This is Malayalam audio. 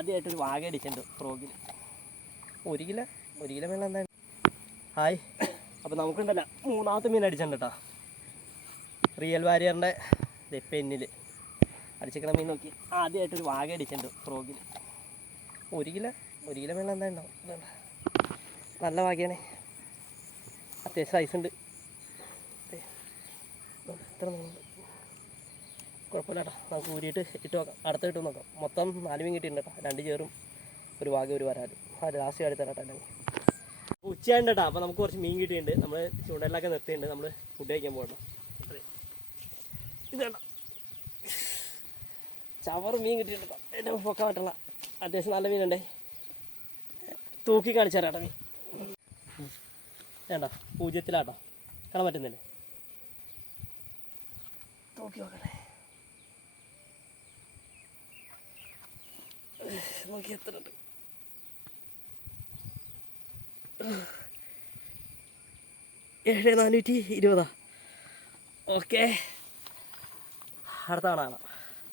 ആദ്യമായിട്ടൊരു വാഗ അടിച്ചിട്ടുണ്ട് ഫ്രോഗിൽ. 1 കിലോ മേലെ എന്താണ്. ഹായ്, അപ്പോൾ നമുക്കുണ്ടല്ലോ 3ാമത്തെ മീൻ അടിച്ചിട്ടുണ്ട് കേട്ടോ. റിയൽ വാരിയറിൻ്റെ പെന്നിൽ അടിച്ചിരിക്കണ മീൻ നോക്കി. ആദ്യമായിട്ടൊരു വാഗ അടിച്ചിട്ടുണ്ട് ഫ്രോഗിൽ. 1 കിലോ മേലെ എന്താ ഉണ്ടാവും. നല്ല വാഗയാണ്, അത്യാവശ്യം സൈസ് ഉണ്ട്. ഇത്ര കുഴപ്പമില്ല കേട്ടോ. നമുക്ക് ഊരിയിട്ട് ഇട്ട് നോക്കാം, അടുത്ത് ഇട്ട് നോക്കാം. മൊത്തം 4 മീൻ കിട്ടിയിട്ടുണ്ട് കേട്ടോ. 2 ചേറും ഒരു വാഗ ഒരു വരാലും. ലാസ്റ്റ് എടുത്ത് തരാം കേട്ടോ. ഉച്ചയായിട്ട് കേട്ടോ. അപ്പോൾ നമുക്ക് കുറച്ച് മീൻ കിട്ടിയിട്ടുണ്ട്. നമ്മൾ ചൂണ്ടലിലൊക്കെ നിർത്തിയിട്ടുണ്ട്. നമ്മൾ ഫുഡ് കഴിക്കാൻ പോകണം. ഇത് കേട്ടോ, ചവറ് മീൻ കിട്ടിയിട്ടുണ്ട്. എൻ്റെ പൊക്കാൻ പറ്റുള്ള അത്യാവശ്യം നല്ല മീനുണ്ടേ. തൂക്കി കാണിച്ചു തരാം കേട്ടോ. മീൻ വേണ്ട, 0-ലാട്ടോ. കാണാൻ പറ്റുന്നില്ലേ? തൂക്കി നോക്കണേ. നോക്കി എത്ര ഉണ്ട്. 7,420. ഓക്കെ, അടുത്ത കാണാം.